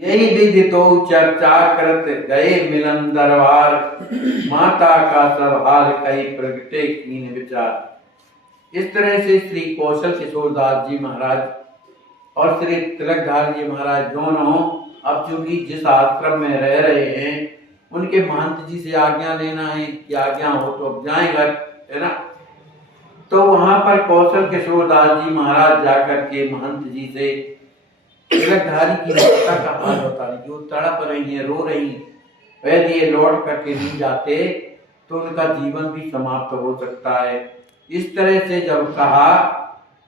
यही विधि तो चर्चा करत गए मिलन दरबार, माता का सब हाल कई प्रगटे कीन विचार। इस तरह से श्री कौशल किशोरदास जी महाराज और श्री तिलकधारी जी महाराज दोनों अब चूंकि जिस आश्रम में रह रहे हैं उनके महंत जी से आज्ञा लेना है कि आज्ञा हो तो अब जाएं घर, है ना। तो वहां पर कौशल किशोरदास जी महाराज जाकर के महंत जी से तिलकधारी की माता का हाल बता रही कि वो तड़प रही है, रो रही है। यदि ये लौट करके नहीं जाते तो उनका जीवन भी समाप्त हो सकता है। इस तरह से जब कहा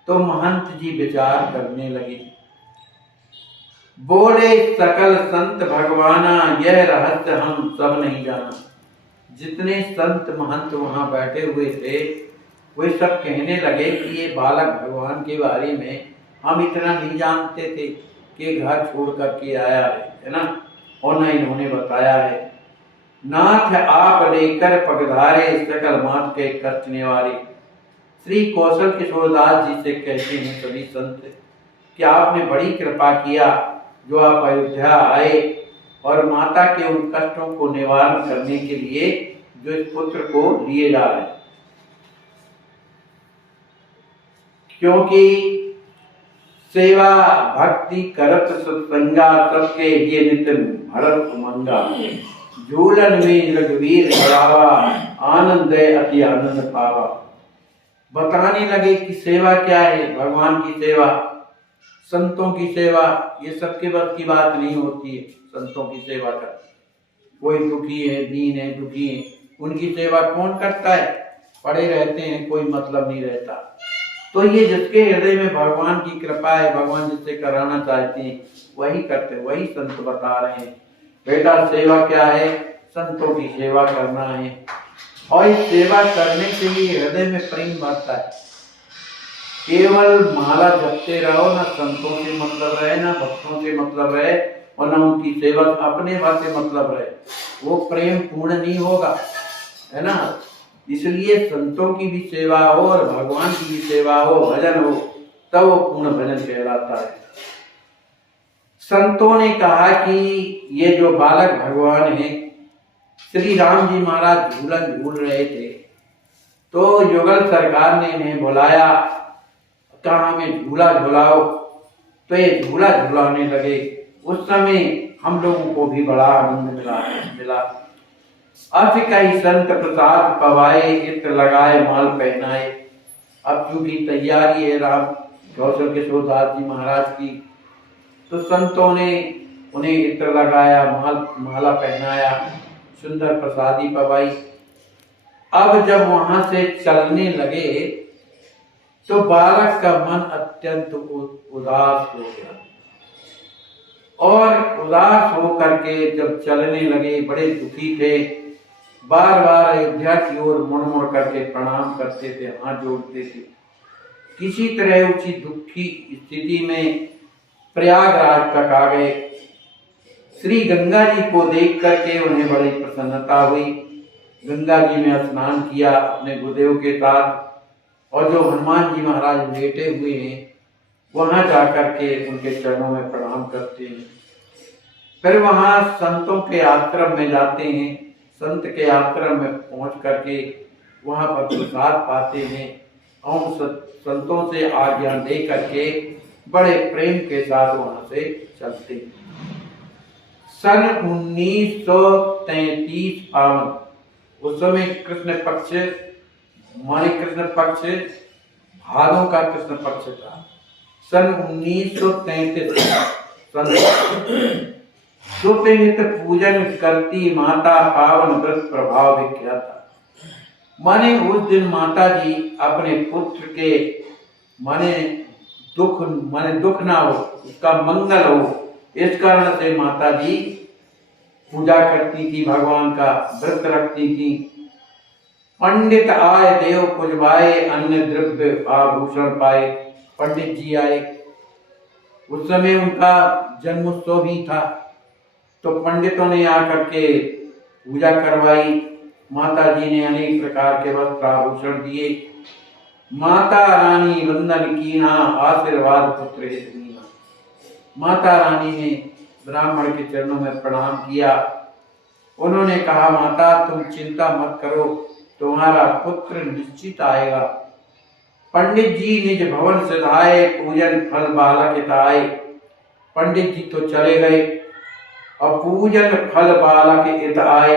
तो महंत जी विचार करने लगे। बोले सकल संत भगवाना, यह रहस्य हम सब नहीं जाना। जितने संत महंत वहां बैठे हुए थे वे सब कहने लगे कि ये बालक भगवान के बारे में हम इतना नहीं जानते थे कि घर छोड़ करके आया है ना, और न इन्होंने बताया है। नाथ आप लेकर पगधारे, सकल मात के कष्ट निवारे। श्री कौशल किशोरदास जी से कहते हैं सभी संत कि आपने बड़ी कृपा किया जो आप अयोध्या आए और माता के उन कष्टों को निवारण करने के लिए जो इस पुत्र को लिए जा रहे हैं। क्योंकि सेवा भक्ति करत सत्संगा, सबके ये नितिन भरत मंगा। झूलन में रघुवीर बढ़ावा, आनंद अति आनंद पावा। बताने लगे कि सेवा क्या है, भगवान की सेवा, संतों की सेवा, ये सबके बस की बात नहीं होती है। संतों की सेवा कर, कोई दुखी है, दीन है, दुखी है, उनकी सेवा कौन करता है? पड़े रहते हैं, कोई मतलब नहीं रहता। तो ये जिसके हृदय में भगवान की कृपा है, भगवान जिससे कराना चाहते हैं वही करते, वही संत बता रहे हैं। बेटा सेवा क्या है? संतों की सेवा करना है, और इस सेवा करने से ही हृदय में प्रेम बढ़ता है। केवल माला जपते रहो, ना संतों से मतलब रहे, ना भक्तों से मतलब रहे, और ना उनकी सेवा अपने भर से मतलब रहे, वो प्रेम पूर्ण नहीं होगा, है ना। इसलिए संतों की भी सेवा हो और भगवान की भी सेवा हो, भजन हो, तब वो पूर्ण भजन कहलाता है। संतों ने कहा कि ये जो बालक भगवान है, श्री राम जी महाराज झूलन झूल रहे थे, तो युगल सरकार ने इन्हें बुलाया, कहा हमें झूला झुलाओ, तो ये झूला झुलाने लगे। उस समय हम लोगों को भी बड़ा आनंद मिला। अस कई संत प्रसाद पवाए, इत्र लगाए माल पहनाए। अब चूंकि तैयारी है राम कौशल किशोरदास जी महाराज की, तो संतों ने उन्हें इत्र लगाया, माला पहनाया, सुंदर प्रसादी पवाई। अब जब वहां से चलने लगे तो बालक का मन अत्यंत उदास हो गया, और उदास होकर के जब चलने लगे बड़े दुखी थे। बार बार अयोध्या की ओर मुड़ मुड़ करके प्रणाम करते थे, हाथ जोड़ते थे। किसी तरह उसी दुखी स्थिति में प्रयागराज तक आ गए। श्री गंगा जी को देख करके उन्हें बड़ी प्रसन्नता हुई। गंगा जी में स्नान किया अपने गुरुदेव के साथ, और जो हनुमान जी महाराज लेटे हुए हैं वहां जाकर के उनके चरणों में प्रणाम करते हैं। फिर वहां संतों के आश्रम में जाते हैं। संत के आश्रम में पहुंच करके वहां पर प्रसाद पाते हैं, और संतों से आज्ञा दे करके बड़े प्रेम के साथ वहां से चलते हैं। सन 1933 पावन, उस समय कृष्ण पक्ष, माने कृष्ण पक्ष भादों का कृष्ण पक्ष था। सन 1933 सुपनित पूजन करती माता, पावन व्रत प्रभाव विख्याता। माने उस दिन माता जी अपने पुत्र के माने दुख ना हो, उसका मंगल हो, इस कारण से माता जी पूजा करती थी, भगवान का व्रत रखती थी। पंडित आए देव पुजवाए, अन्य द्रव्य आभूषण पाए। पंडित जी आए, उस समय उनका जन्मोत्सव भी था, तो पंडितों ने आकर के पूजा करवाई। माता जी ने अनेक प्रकार के वस्त्र आभूषण दिए। माता रानी वंदन कीना, आशीर्वाद पुत्र हित मीना। माता रानी ने ब्राह्मण के चरणों में प्रणाम किया। उन्होंने कहा, माता तुम चिंता मत करो, तुम्हारा पुत्र निश्चित आएगा। पंडित जी निज भवन सिधाए, पूजन फल बालक हिताए। पंडित जी तो चले गए और पूजन फल बालक हित आए।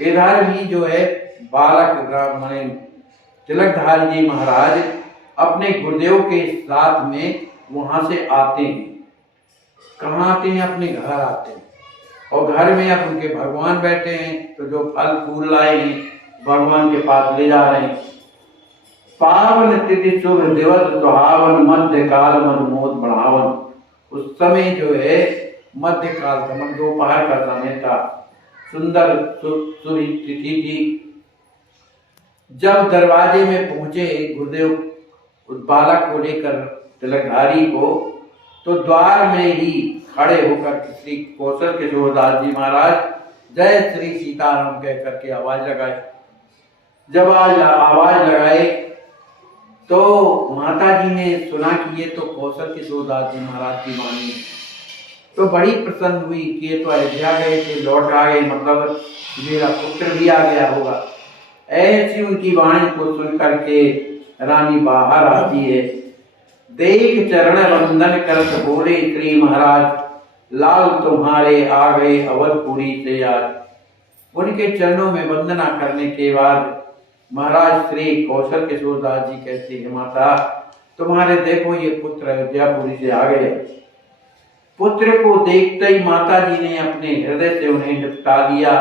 इधर भी जो है बालक ब्राह्मण तिलकधारी जी महाराज अपने गुरुदेव के साथ में वहां से आते हैं। कहाँ आते हैं? अपने घर आते हैं। और घर में अब उनके भगवान बैठे हैं, तो जो फल फूल लाए हैं भगवान के पास ले जा रहे हैं। पावन तिथि शुभ दिवस सुहावन, मध्य काल मन मोद बढ़ावन। उस समय जो है मध्य काल का मन दोपहर का समय था, सुंदर सूर्य तिथि थी। जब दरवाजे में पहुंचे गुरुदेव उस बालक को लेकर तिलकधारी को, तो द्वार में ही खड़े होकर श्री कौशल किशोरदास जी महाराज जय श्री सीताराम कह करके आवाज लगाए। जब आवाज लगाए तो माता जी ने सुना कि ये तो कौशल किशोरदास जी महाराज की वाणी है, तो बड़ी प्रसन्न हुई कि ये तो अयोध्या गए थे, लौट आ गए, मतलब मेरा पुत्र भी आ गया होगा। ऐसी उनकी वाणी को सुन करके रानी बाहर आती है। देख चरण वंदन करत बोले, श्री महाराज लाल तुम्हारे आ गए अवधपुरी से आज। उनके चरणों में वंदना करने के बाद महाराज श्री कौशल किशोरदास जी कहते हैं, माता तुम्हारे देखो ये पुत्र अयोध्यापुरी से आ गए। पुत्र को देखते ही माता जी ने अपने हृदय से उन्हें निपटा लिया।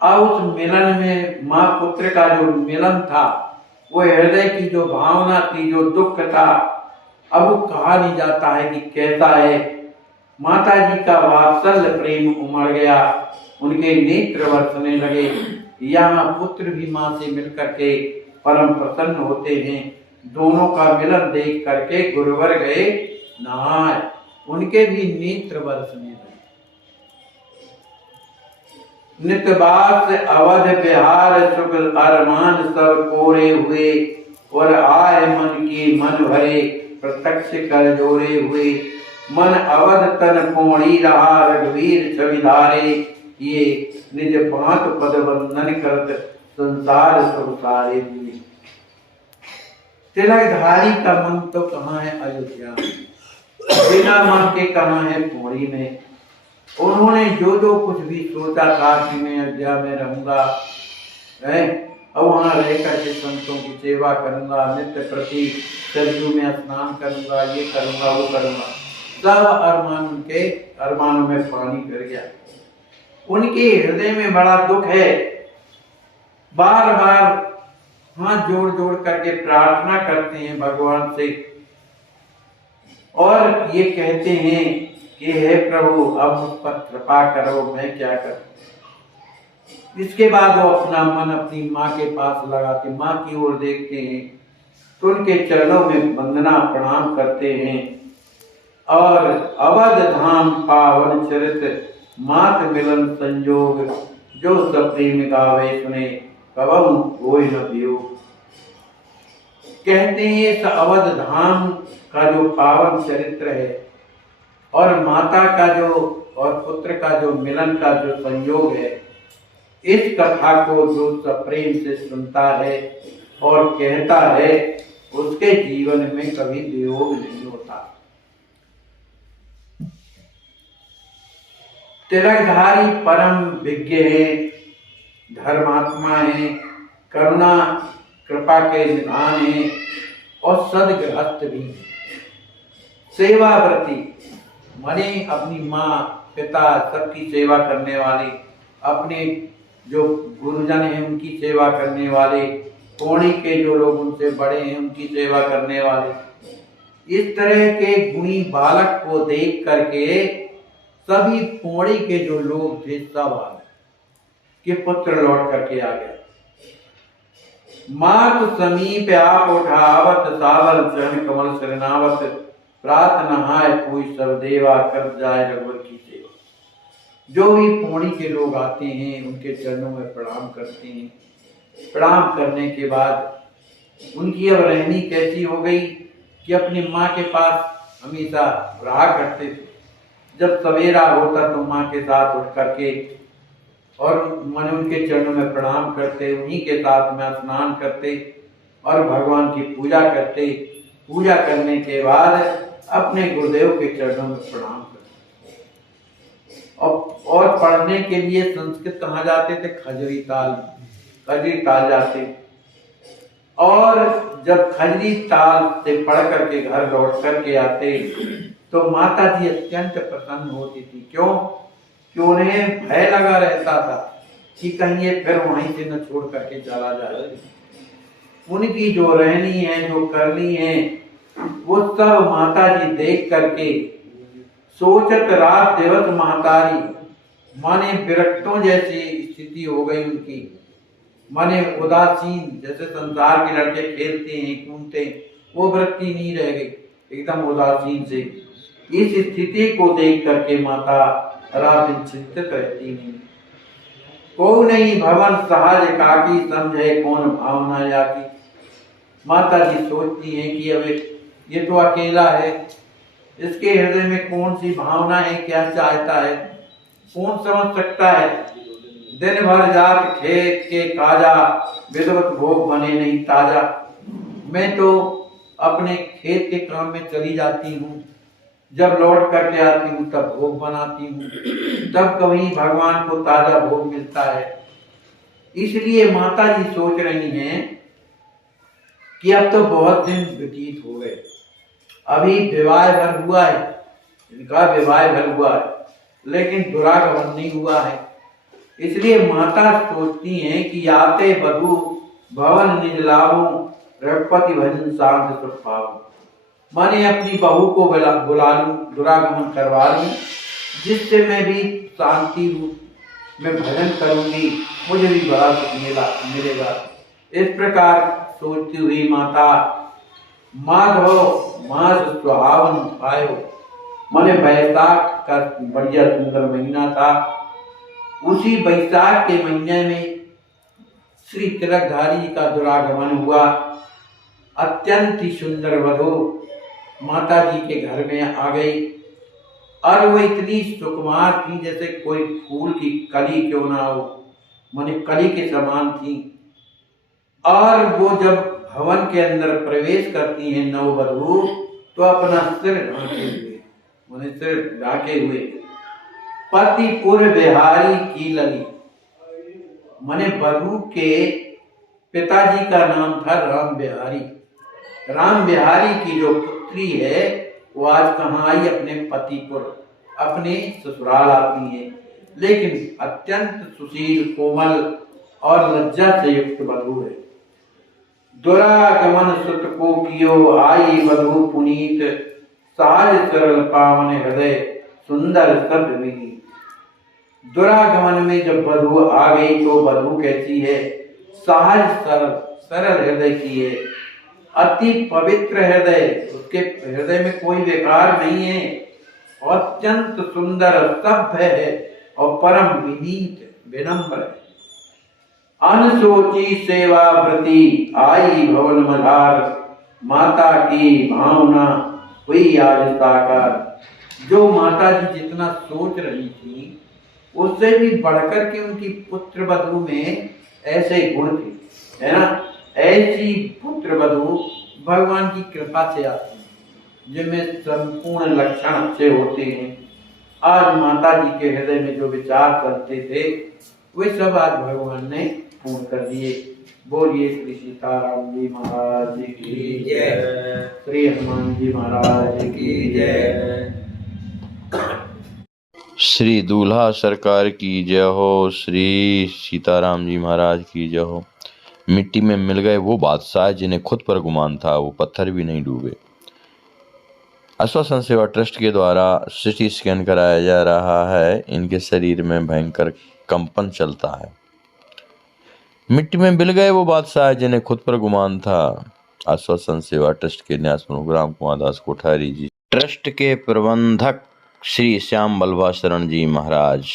अब उस मिलन में माँ पुत्र का जो मिलन था, वो हृदय की जो भावना थी, जो दुख था, अब वो कहा नहीं जाता है कि कैसा है। माता जी का वात्सल्य प्रेम उमड़ गया, उनके नेत्र बरसने लगे। यहाँ पुत्र भी माँ से मिलकर के परम प्रसन्न होते हैं। दोनों का मिलन देख करके गुरुवर गए नहाए, उनके भी नेत्र बरसने लगे। नितबास अवध बिहार सुख अरमान सब कोरे हुए, और आए मन की मन भरे प्रत्यक्ष कर जोड़े हुए। मन अवध तन कोणी रहा रघुवीर छविधारे, ये निज पांच पद वंदन करत संसार सब सारे हुए। तिलकधारी का मन तो कहाँ है? अयोध्या में। बिना मन के कहाँ है? पौड़ी में। उन्होंने जो जो कुछ भी सोचा था कि मैं अयोध्या में रहूंगा, और वहां रहकर के संतों की सेवा करूंगा, नित्य प्रति सरयू में स्नान करूंगा, ये करूंगा वो करूंगा, सब अरमान उनके अरमानों में पानी कर गया। उनके हृदय में बड़ा दुख है। बार बार हाथ जोड़ जोड़ करके प्रार्थना करते हैं भगवान से, और ये कहते हैं कि हे प्रभु अब मुझ पर कृपा करो, मैं क्या करूं। इसके बाद वो अपना मन अपनी माँ के पास लगाते, माँ की ओर देखते हैं, तो उनके चरणों में वंदना प्रणाम करते हैं। और अवध धाम पावन चरित मात मिलन संयोग, जो सब प्रेम गावे सुने कबहु होय न वियोग। कहते हैं इस अवध धाम का जो पावन चरित्र है, और माता का जो और पुत्र का जो मिलन का जो संयोग है, इस कथा को जो सब प्रेम से सुनता है और कहता है, उसके जीवन में कभी वियोग नहीं होता। तिलकधारी परम विज्ञ है, धर्मात्मा है, करुणा कृपा के निधान है, और सदगृहस्थ भी है। सेवाव्रती माने अपनी माँ पिता सबकी सेवा करने वाले, अपने जो गुरुजन हैं उनकी सेवा करने वाले, पौड़ी के जो लोग उनसे बड़े हैं उनकी सेवा करने वाले, इस तरह के गुणी बालक को देख करके सभी पौड़ी के जो लोग थे सब आ गए कि पुत्र लौट करके आ गया। मात समीप आप उठावत, सावल चरण कमल शरणावत, प्रात नहाय कोई सब देवा, कर जाए रघुवर की सेवा। जो भी पौड़ी के लोग आते हैं उनके चरणों में प्रणाम करते हैं। प्रणाम करने के बाद उनकी अब रहनी कैसी हो गई कि अपनी माँ के पास हमेशा रहा करते थे। जब सवेरा होता तो माँ के साथ उठ करके और मैंने उनके चरणों में प्रणाम करते, उन्हीं के साथ में स्नान करते और भगवान की पूजा करते। पूजा करने के बाद अपने गुरुदेव के चरणों में प्रणाम करते और पढ़ने के लिए संस्कृत कहाँ जाते थे? खजरी ताल जाते। और जब खजरी ताल से पढ़ करके घर लौट करके आते तो माता जी अत्यंत प्रसन्न होती थी। क्यों? कि उन्हें भय लगा रहता था कि कहीं ये फिर वहीं से न छोड़ करके चला जाए। उनकी जो रहनी है, जो करनी है, वो सब माता जी देख करके सोचत रात दिवस महतारी, माने विरक्तों जैसी स्थिति हो गई उनकी, माने उदासीन, जैसे संसार के लड़के खेलते हैं कूदते हैं, वो वृत्ति नहीं रह गई, एकदम उदासीन से। इस स्थिति को देख करके माता रात दिन चिंतित रहती नहीं। को नहीं भवन सहज काकी, समझे कौन भावना याकी। माता जी सोचती हैं कि अब ये तो अकेला है, इसके हृदय में कौन सी भावना है, क्या चाहता है, कौन समझ सकता है। दिन भर जात खेत के काजा, विधवत भोग बने नहीं ताजा। मैं तो अपने खेत के काम में चली जाती हूँ, जब लौट करके आती हूँ तब भोग बनाती हूँ, तब कभी भगवान को ताजा भोग मिलता है। इसलिए माता जी सोच रही हैं कि अब तो बहुत दिन व्यतीत हो गए, अभी विवाह भर हुआ है, इनका विवाह भर हुआ है, लेकिन दुरागमन नहीं हुआ है। इसलिए माता सोचती हैं कि आते बधू भवन निज लाऊं, रघुपति भजन शांत सुख पाऊं। माने अपनी बहू को बुला लूं, दुरागमन करवा लूं, जिससे मैं भी शांति रूप में भजन करूंगी, मुझे भी बड़ा सुख मिलेगा। इस प्रकार सोचती हुई माता माधव मास सुहावन पायो, माने बैसाख का बढ़िया सुंदर महीना था। उसी बैसाख के महीने में श्री तिलकधारी जी का दुरागमन हुआ। अत्यंत ही सुंदर वधू माता जी के घर में आ गई और वो इतनी सुकुमार थी जैसे कोई फूल की कली क्यों ना हो, माने कली के समान थी। और वो जब भवन के अंदर प्रवेश करती हैं नववधू, तो अपना सिर ढांके हुए, माने सिर ढांके हुए, पति पुर बिहारी की लगी, माने वधू के पिताजी का नाम था राम बिहारी। राम बिहारी की जो पुत्री है वो आज कहाँ आई? अपने पतिपुर, अपने ससुराल आती है। लेकिन अत्यंत सुशील, कोमल और लज्जा से युक्त वधू है। दुरागमन सुत को कियो, आई वधू पुनीत, सहज सरल पावन हृदय, सुंदर शब्द विनीत। दुरागमन में जब वधू आ गई तो वधू कैसी है? सहज सरल हृदय की है, अति पवित्र हृदय, उसके हृदय में कोई विकार नहीं है, अत्यंत सुंदर सभ्य है और परम विनीत विनम्र है। अनसोची सेवा व्रती, आई भवन मधार, माता की भावना हुई आज साकार। जो माता जी जितना सोच रही थी उससे भी बढ़कर के उनकी पुत्र वधू में ऐसे गुण थे, है ना। ऐसी पुत्र वधू भगवान की कृपा से आती है, जिनमें संपूर्ण लक्षण अच्छे होते हैं। आज माता जी के हृदय में जो विचार चलते थे वे सब आज भगवान ने पूर्ण कर दिए। बोलिए श्री सीताराम जी महाराज की जय, श्री हनुमान जी महाराज की जय, श्री दूल्हा सरकार की जय हो, श्री सीताराम जी महाराज की जय हो। मिट्टी में मिल गए वो बादशाह जिन्हें खुद पर गुमान था, वो पत्थर भी नहीं डूबे। आश्वासन सेवा ट्रस्ट के द्वारा सिटी स्कैन कराया जा रहा है। इनके शरीर में भयंकर कंपन चलता है। मिट्टी में मिल गए वो बादशाह जिन्हें खुद पर गुमान था। आश्वासन सेवा ट्रस्ट के न्यास प्रोग्राम कुमार दास कोठारी जी, ट्रस्ट के प्रबंधक श्री श्याम बल्लभा शरण जी महाराज।